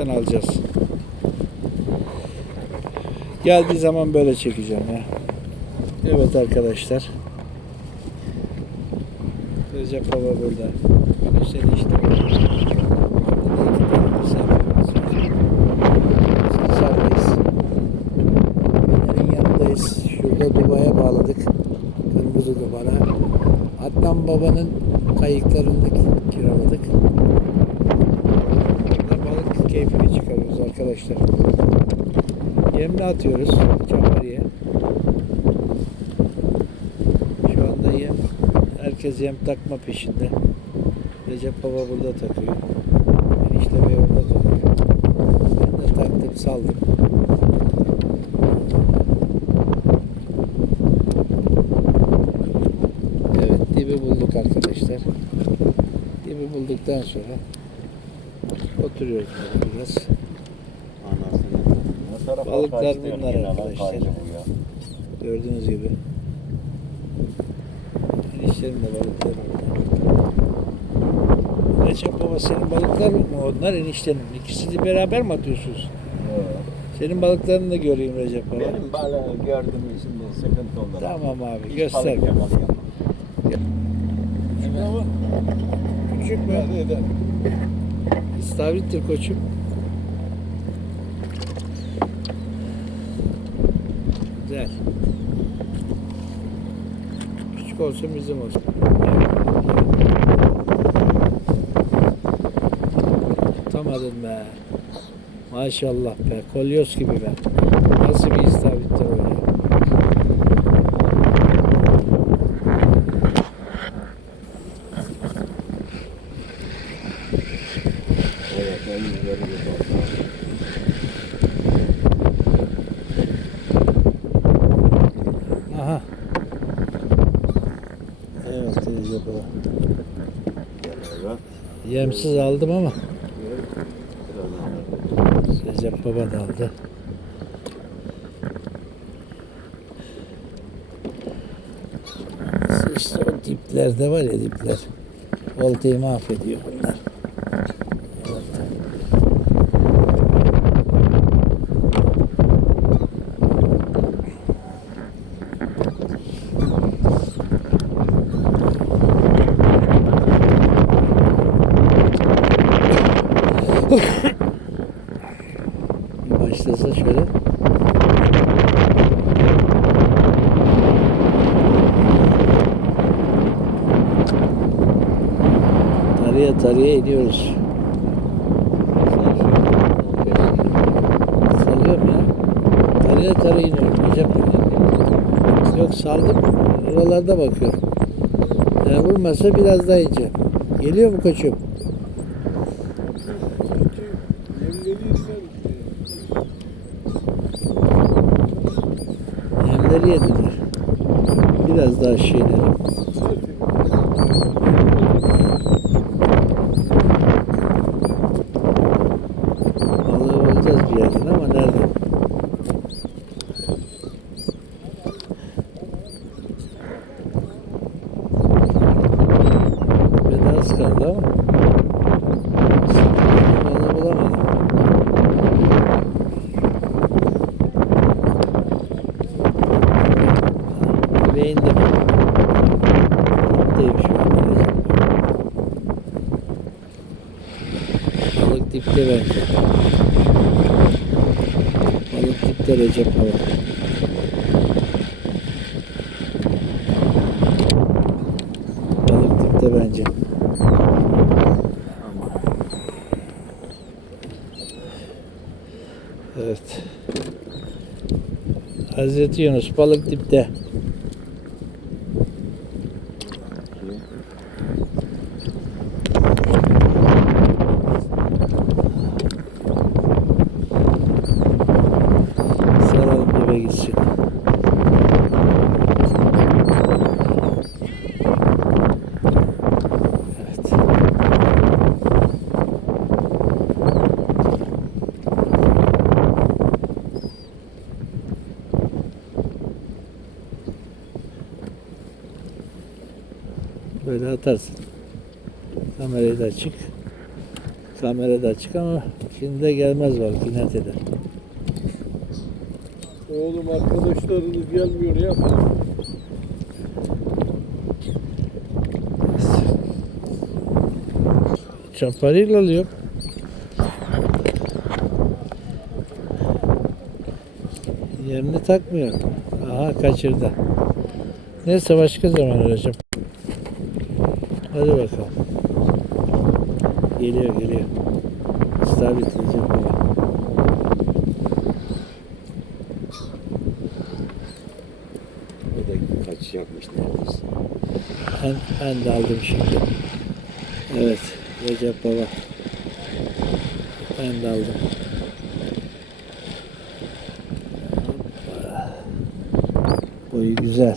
Kafesten alacağız. Geldiği zaman böyle çekeceğim ya. Evet arkadaşlar. Recep Baba burada. Hüseyin işte. Dışarıdayız. Fener'in yanındayız. Şurada Dubai'ye bağladık. Kırmızı duvara. Adnan Baba'nın arkadaşlar. Yemle atıyoruz çapariye. Şu anda yem, herkes yem takma peşinde. Recep Baba burada takıyor. Enişte Bey orada takıyor. Ben de taktım, saldım. Evet, dibi bulduk arkadaşlar. Dibi bulduktan sonra oturuyoruz burada biraz. Balıklar bunlar arkadaşlar. Gördüğünüz gibi. Enişlerin de balıkları orada. Recep baba senin balıklar mı onlar eniştenin? İkisini beraber mi atıyorsunuz? Senin balıklarını da göreyim Recep baba. Benim balığı gördüm şimdi sıkıntı oldu. Tamam abi Hiç göster. balık yakalayamam. Evet. Küçük mü? İstavrittir koçum. Güzel. Küçük olsun bizim olsun. Tutamadın be. Maşallah be. Kolyoz gibi be. Nasıl bir istavrittir o ya. Evet, en güzeli bu balık. Aha. Evet Recep baba. Geliyor. Yemsiz aldım ama Recep baba da aldı. İşte o diplerde var ya dipler. Oltayı mahvediyor bunlar. Başlasa şöyle. Tarıya tarıya iniyoruz. Salıyorum ya. Tarıya tarıya iniyorum. Recep Yok saldım. Oralarda bakıyorum. Ya vurmasa biraz daha ineceğim. Geliyor mu koçum? Yemleri yediler. Biraz daha aşağı inelim. Balığı bulacağız bir yerden ama nerede? Ve de az kaldı ama balığı bulamadım. Ve indim. Dipteyim şu anda. Balık dipte bence. Balık dipte Recep balık. Balık dipte bence. Evet. Hazreti Yunus balık dipte. Böyle atarsın. Kamerayı da açık. Kamerada açık ama şimdi de gelmez balık inat eder. Oğlum arkadaşlarınız gelmiyor ne yapalım? Çaparıyla alıyor. Yerini takmıyor. Aha kaçırdı. Neyse başka zaman arayacağım. Hadi bakalım. Geliyor geliyor. İstavrit yiyecek baba. O da kaç yapmış neredeyse. Ben, ben de aldım şimdi. Evet. Recep Baba. Ben de aldım. Boyu güzel.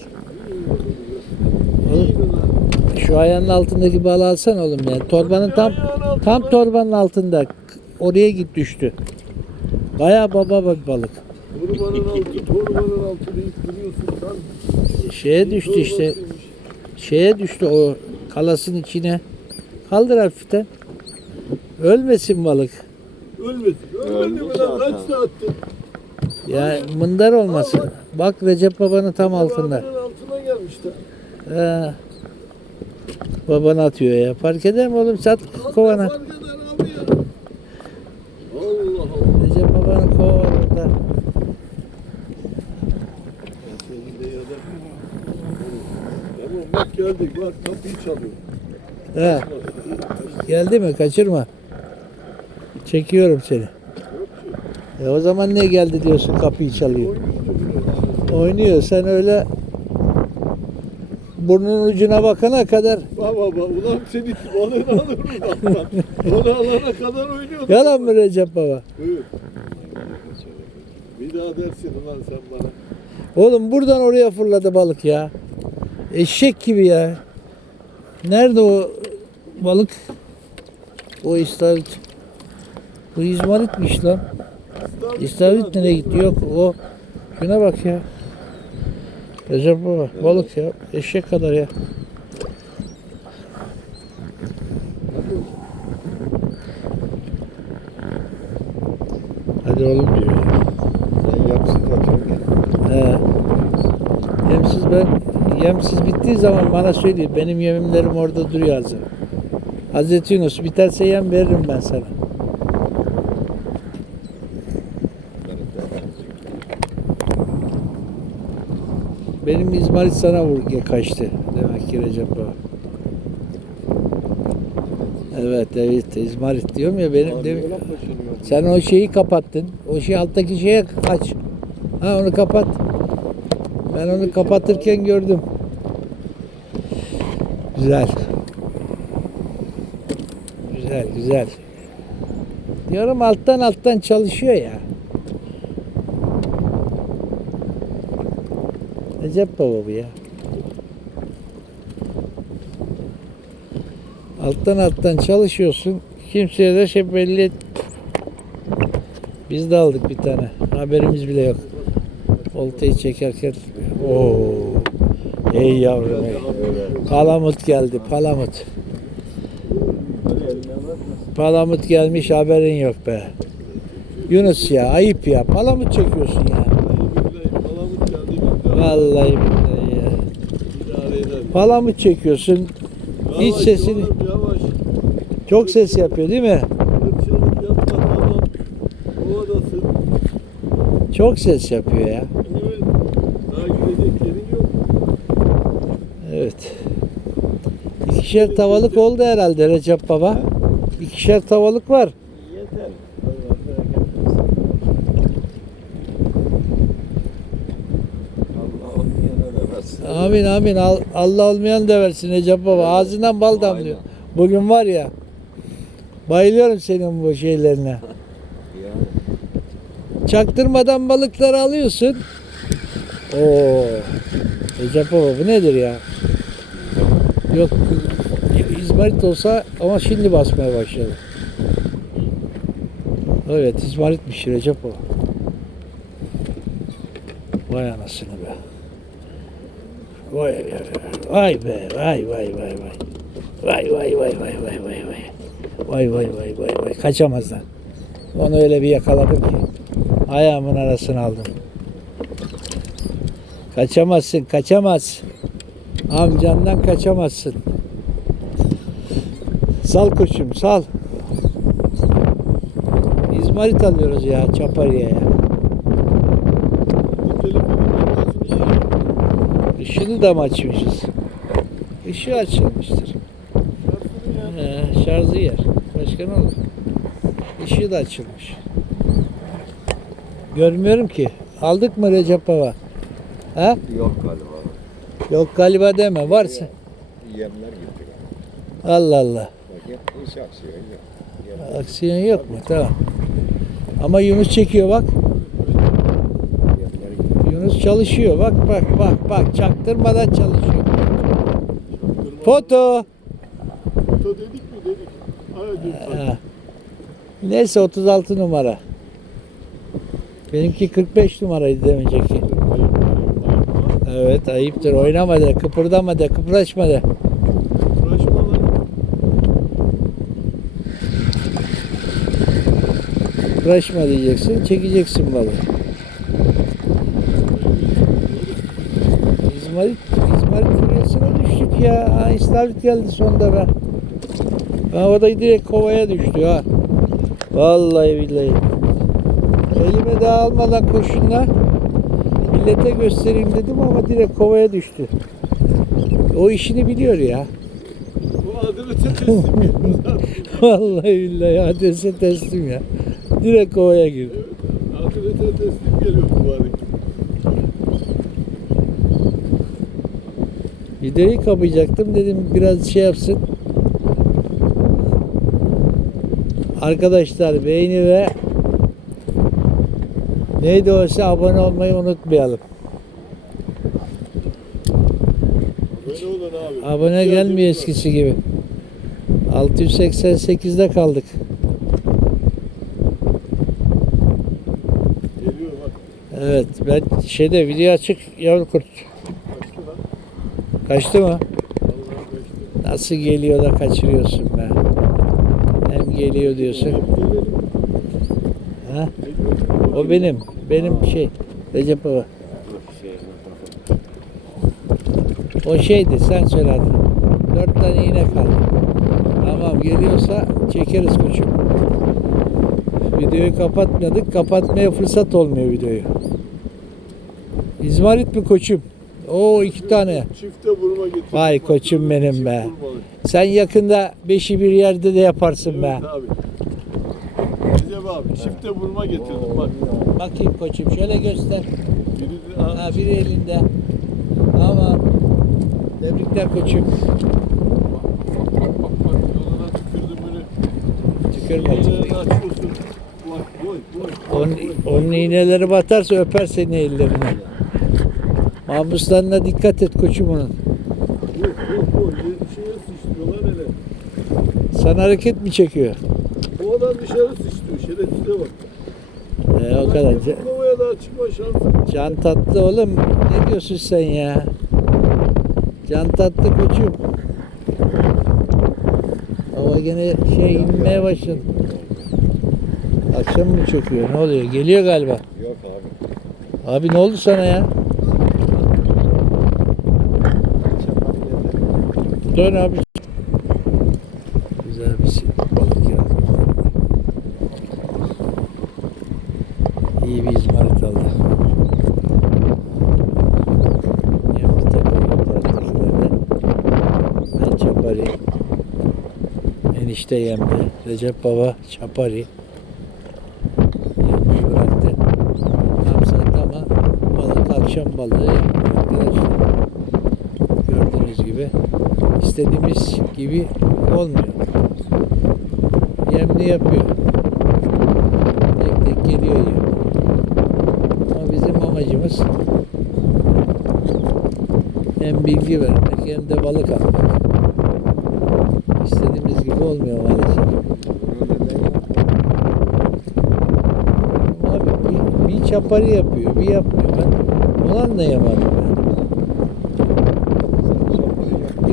Şu ayağının altındaki balığı alsana oğlum ya. Torbanın tam tam torbanın altında. Oraya git düştü. Bayağı baba bir balık. Torbanın altı, torbanın altı deyip duruyorsun lan. Şeye düştü işte. Şeye düştü o kalasın içine. Kaldır hafiften. Ölmesin balık. Ölmesin. Ölmedi mi lan? Kaç saattir? Ya mındar olmasın. Bak Recep babanın tam altında. Altına gelmişler. He. Baban atıyor ya. Fark eder mi oğlum? Sat kovana. Allah Allah. Recep babanın kova var orada. Tamam bak geldik bak kapıyı çalıyor. He. Geldi mi? Kaçırma. Çekiyorum seni. E o zaman ne geldi diyorsun kapıyı çalıyor. Oynuyor. Sen öyle burnun ucuna bakana kadar Baba baba ulan seni balığını alırım bak. Onu alana kadar oynuyordu. yalan mı Recep baba? Buyur. Bir daha dersin ulan sen bana. Oğlum buradan oraya fırladı balık ya. Eşek gibi ya. Nerede o balık? O istavrit. Bu izmaritmiş lan. İstavrit nereye gitti? Yok o. Şuna bak ya. Recep baba balık ya. Eşek kadar ya. Hadi oğlum diyor ya. Sen yapsın atıyorsun gene. He. Yemsiz ben yemsiz bittiği zaman bana söyle. Benim yemimlerim orada duruyor hazır. Hazreti Yunus biterse yem veririm ben sana. Benim İzmarit sana vur kaçtı. Demek ki Recep Baba. Evet evet İzmarit diyorum ya benim Abi kaçırıyor. sen o şeyi kapattın. O şey alttaki şeye kaç. Ha onu kapat. Ben onu kapatırken gördüm. Güzel. Güzel güzel. Diyorum alttan alttan çalışıyor ya. Recep baba bu ya. Alttan alttan çalışıyorsun. Kimseye de şey belli et. Biz de aldık bir tane. Haberimiz bile yok. Oltayı çekerken. Oo. Ey yavrum ey. Palamut geldi. Palamut. Palamut gelmiş haberin yok be. Yunus ya ayıp ya. Palamut çekiyorsun ya. Billahi palamut geldi ben de Vallahi billahi ya. eder. Palamut çekiyorsun. Hiç Yavaş sesini- oğlum, Yavaş. Çok ses yapıyor değil mi? Hırçınlık yapma tamam. Ovadasın. Çok ses yapıyor ya. Evet. Daha gidecek yerin yok. Evet. İkişer tavalık oldu herhalde Recep Baba. İkişer tavalık var. Yeter. Allah bereket versin. Allah olmayana da versin. Amin amin. Al- Allah olmayan da versin Recep Baba. Ağzından bal damlıyor. Bugün var ya. Bayılıyorum senin bu şeylerine. Çaktırmadan balıkları alıyorsun. Oo. Recep Baba bu nedir ya? Yok İzmarit olsa ama şimdi basmaya başladı. Evet İzmaritmiş Recep Baba. Vay anasını be. Vay vay be vay vay vay vay. Vay vay vay vay vay vay vay. Vay vay vay vay vay. Kaçamazlar. Onu öyle bir yakaladım ki. Ayağımın arasına aldım. Kaçamazsın, kaçamaz. Amcandan kaçamazsın. Sal koçum, sal. İzmarit alıyoruz ya Çapari'ye ya. Bu telefonun markası ne? Işığını da mı açmışız? Işığı açılmıştır. Şarjını ya. Ee, şarjı yer. Başka ne olur? Işığı da açılmış. Görmüyorum ki. Aldık mı Recep Baba? Ha? Yok galiba. Yok galiba deme. Varsa. Yemler gitti. Allah Allah. Bakayım hiç aksiyon yok. Aksiyon yok mu? Tamam. Ama Yunus çekiyor bak. Çalışıyor. Bak bak bak bak. Çaktırmadan çalışıyor. Çaktırma. Foto. Foto dedik mi dedik. Ha. Neyse 36 numara. Benimki 45 numaraydı ki. Evet ayıptır. Oynama de, kıpırdama de, kıpraşma de. Kıpraşma diyeceksin, çekeceksin balığı. İzmarit, İzmarit furyasına düştük ya. Ha, İstavrit geldi sonunda be. Ha, o da direkt kovaya düştü ha. Vallahi billahi. Elime daha almadan kurşunla millete göstereyim dedim ama direkt kovaya düştü. O işini biliyor ya. Bu adrese teslim. Vallahi billahi adrese teslim ya. Direkt kovaya girdi. Adrese teslim geliyor mübarek. Videoyu kapayacaktım dedim biraz şey yapsın. Arkadaşlar beğeni ve neydi oysa abone olmayı unutmayalım. Böyle olan abi. Abone gelmiyor eskisi gibi. 688'de kaldık. Geliyor bak. Evet ben şeyde video açık yavru kurt. Kaçtı mı? Nasıl geliyor da kaçırıyorsun be. Hem geliyor diyorsun. Ha? O benim. Benim şey. Recep Baba. O şeydi sen söyle adını. Dört tane iğne kaldı. Tamam geliyorsa çekeriz koçum. Videoyu kapatmadık. Kapatmaya fırsat olmuyor videoyu. İzmarit mi koçum? Oo iki tane. Çifte vurma getirdim. Vay koçum benim be. Sen yakında beşi bir yerde de yaparsın be. Evet abi. Recep abi çifte vurma getirdim bak. Bakayım koçum şöyle göster. Biri Ha biri elinde. Tamam. Tebrikler koçum. bak bak bak bak yoluna tükürdüm böyle. Tükürme Yolunu tükürme. açıyorsun. Bak boy boy. Onun, onun iğneleri batarsa öper seni ellerine. Mahpuslarına dikkat et koçum onun. Sana hareket mi çekiyor? Bu adam dışarı sıçrıyor. Şerefsize bak. Ee, o kadar. Kovaya daha çıkma şansı. Can tatlı oğlum. Ne diyorsun sen ya? Can tatlı koçum. Hava gene şey inmeye başladı. Akşam mı çöküyor? Ne oluyor? Geliyor galiba. Yok abi. Abi ne oldu sana ya? Dön abi. Güzel bir şey. Balık ya. İyi bir izmarit aldı. Yemli takım taraftakilerle. Ben Çapari. Enişte Yemli. Recep Baba Çapari. Yemliyi bıraktı. Tam saat ama balık akşam balığı yapmıyor. Gibi istediğimiz gibi olmuyor. Yemli yapıyor. Tek tek geliyor yem. Ama bizim amacımız hem bilgi vermek hem de balık almak. İstediğimiz gibi olmuyor maalesef. Abi bir, bir çapari yapıyor, bir yapmıyor. Ben onu anlayamadım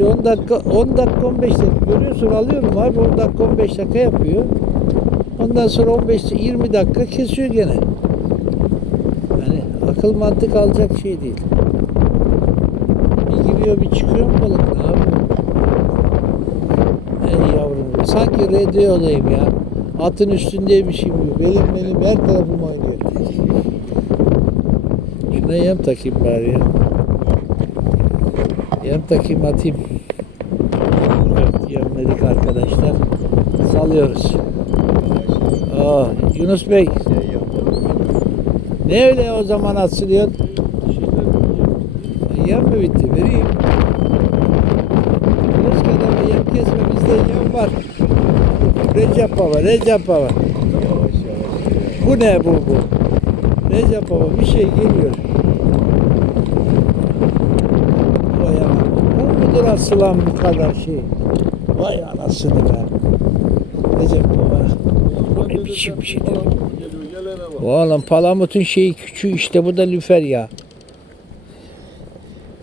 Bir 10 dakika 10 dakika 15 dakika görüyorsun alıyorum abi 10 dakika 15 dakika yapıyor. Ondan sonra 15 20 dakika kesiyor gene. Yani akıl mantık alacak şey değil. Bir giriyor bir çıkıyor mu balık ne? Ey yavrum sanki RDO'dayım ya. Atın üstündeymişim gibi. Belim belim her tarafım oynuyor. Şuna yem takayım bari ya. Yem takayım atayım. Evet yemledik arkadaşlar. Salıyoruz. Aa, Yunus Bey ne öyle o zaman asılıyorsun? Yem mi bitti? Vereyim. Keşke adama yem kesme bizde yem var. Recep Baba, Recep Baba. Bu ne bu bu? Recep Baba bir şey geliyor. Vay anam. Bu mudur asılan bu kadar şey? Vay anasını be. Recep Baba. Bu ne biçim bir şeydir? Oğlum palamutun şeyi küçüğü işte bu da lüfer ya.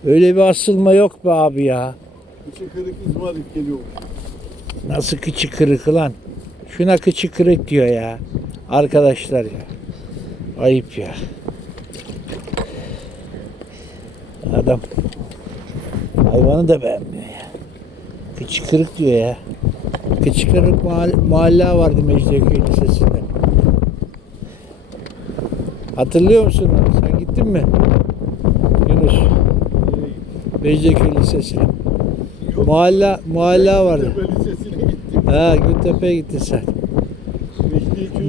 Öyle bir asılma yok be abi ya. İçi kırık izmarit geliyor. Nasıl kıçı kırık lan? Şuna kıçı kırık diyor ya. Arkadaşlar ya. Ayıp ya. Adam hayvanı da beğenmiyor ya. Kıçı kırık diyor ya. Kıçı kırık mahalle, mahalle vardı Mecidiyeköy Lisesi'nde. Hatırlıyor musun? Sen gittin mi? Yunus. Mecidiyeköy Lisesi'ne. Mahalle, mahalle vardı. Ha Gültepe'ye gittin sen.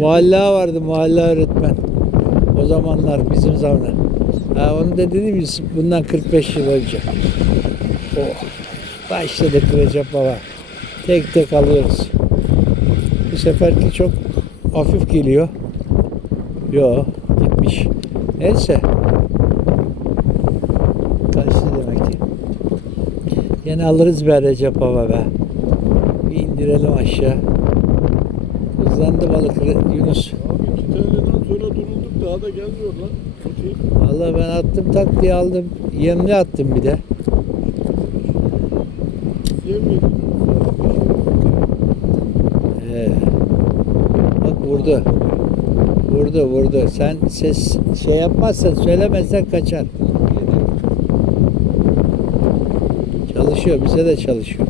Mahalle vardı mahalle öğretmen. O zamanlar bizim zamanlar. Ha onu da dedim bundan 45 yıl önce. Oh. Başladık Recep Baba. Tek tek alıyoruz. Bu seferki çok hafif geliyor. Yo gitmiş. Neyse. Kaçtı demek ki. Yine alırız be Recep Baba be. Bir indirelim aşağı. Hızlandı balık Yunus. Abi iki TL'den sonra durulduk daha da gelmiyor lan. Vallahi ben attım tak diye aldım. Yemli attım bir de. Yemedim. Ee, bak vurdu. Vurdu vurdu. Sen ses şey yapmazsan söylemezsen kaçar. Çalışıyor bize de çalışıyor.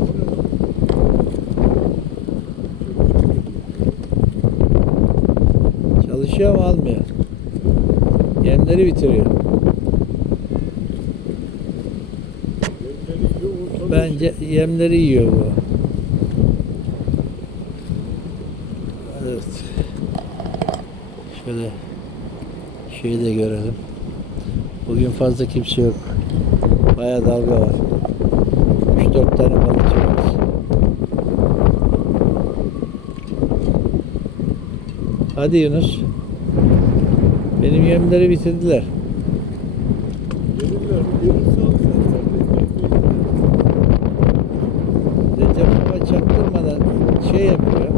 Çalışıyor mu almıyor. Yemleri bitiriyor. Bence yemleri yiyor bu. Evet. Şöyle şeyi de görelim. Bugün fazla kimse yok. Bayağı dalga var. 3-4 tane balıkçı var. Hadi Yunus. Benim yemleri bitirdiler. Gelirler, gelirse alacaklar. Recep Baba çaktırmadan şey yapıyor.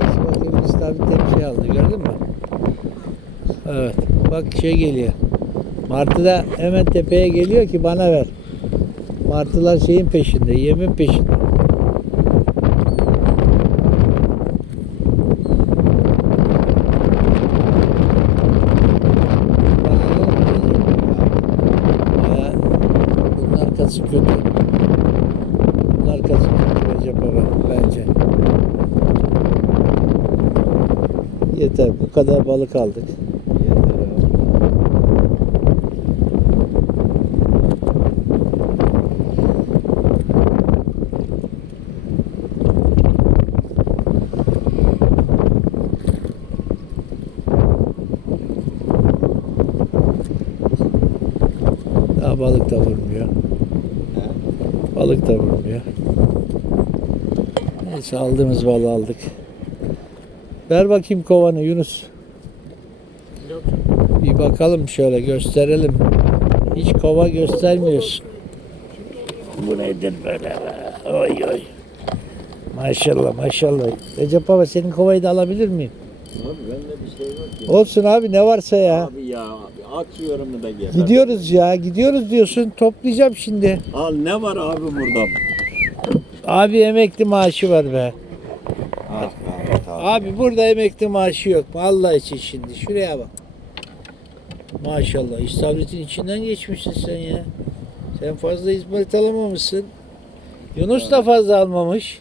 Neyse bak Yunus abi tepsi aldı gördün mü? Evet bak şey geliyor. Martı da hemen tepeye geliyor ki bana ver. Martılar şeyin peşinde, yemin peşinde. Bunun kötü. Bunun arkası kötü bence. Yeter bu kadar balık aldık. Daha balık da vurmuyor. Balık da vurmuyor. Neyse aldığımız balığı aldık. Ver bakayım kovanı Yunus. Bir bakalım şöyle gösterelim. Hiç kova göstermiyorsun. Bu nedir böyle be? Oy oy. Maşallah maşallah. Recep Baba senin kovayı da alabilir miyim? Abi bende bir şey yok ki. Olsun abi ne varsa ya. Abi ya atıyorum da geber. Gidiyoruz ya gidiyoruz diyorsun toplayacağım şimdi. Al ne var abi burada? Abi emekli maaşı var be. Al Ahmet abi. Abi burada emekli maaşı yok mu? Allah için şimdi. Şuraya bak. Maşallah. İstavritin içinden geçmişsin sen ya. Sen fazla izmarit alamamışsın. Yunus da fazla almamış.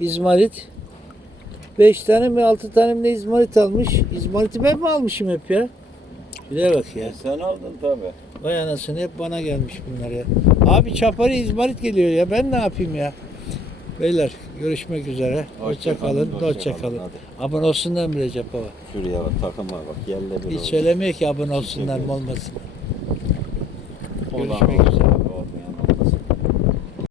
İzmarit. Beş tane mi altı tane mi ne izmarit almış. İzmariti ben mi almışım hep ya? Bir de bak ya. E, sen aldın tabi. Vay anasını hep bana gelmiş bunlar ya. Abi çapari izmarit geliyor ya. Ben ne yapayım ya? Beyler görüşmek üzere. Hoşça kalın. Hoşça kalın. Hadi. Abone olsunlar mı Recep Baba? Şuraya bak takıma bak yerle bir Hiç oldu. söylemiyor ki abone olsunlar mı olmasın. Görüşmek üzere.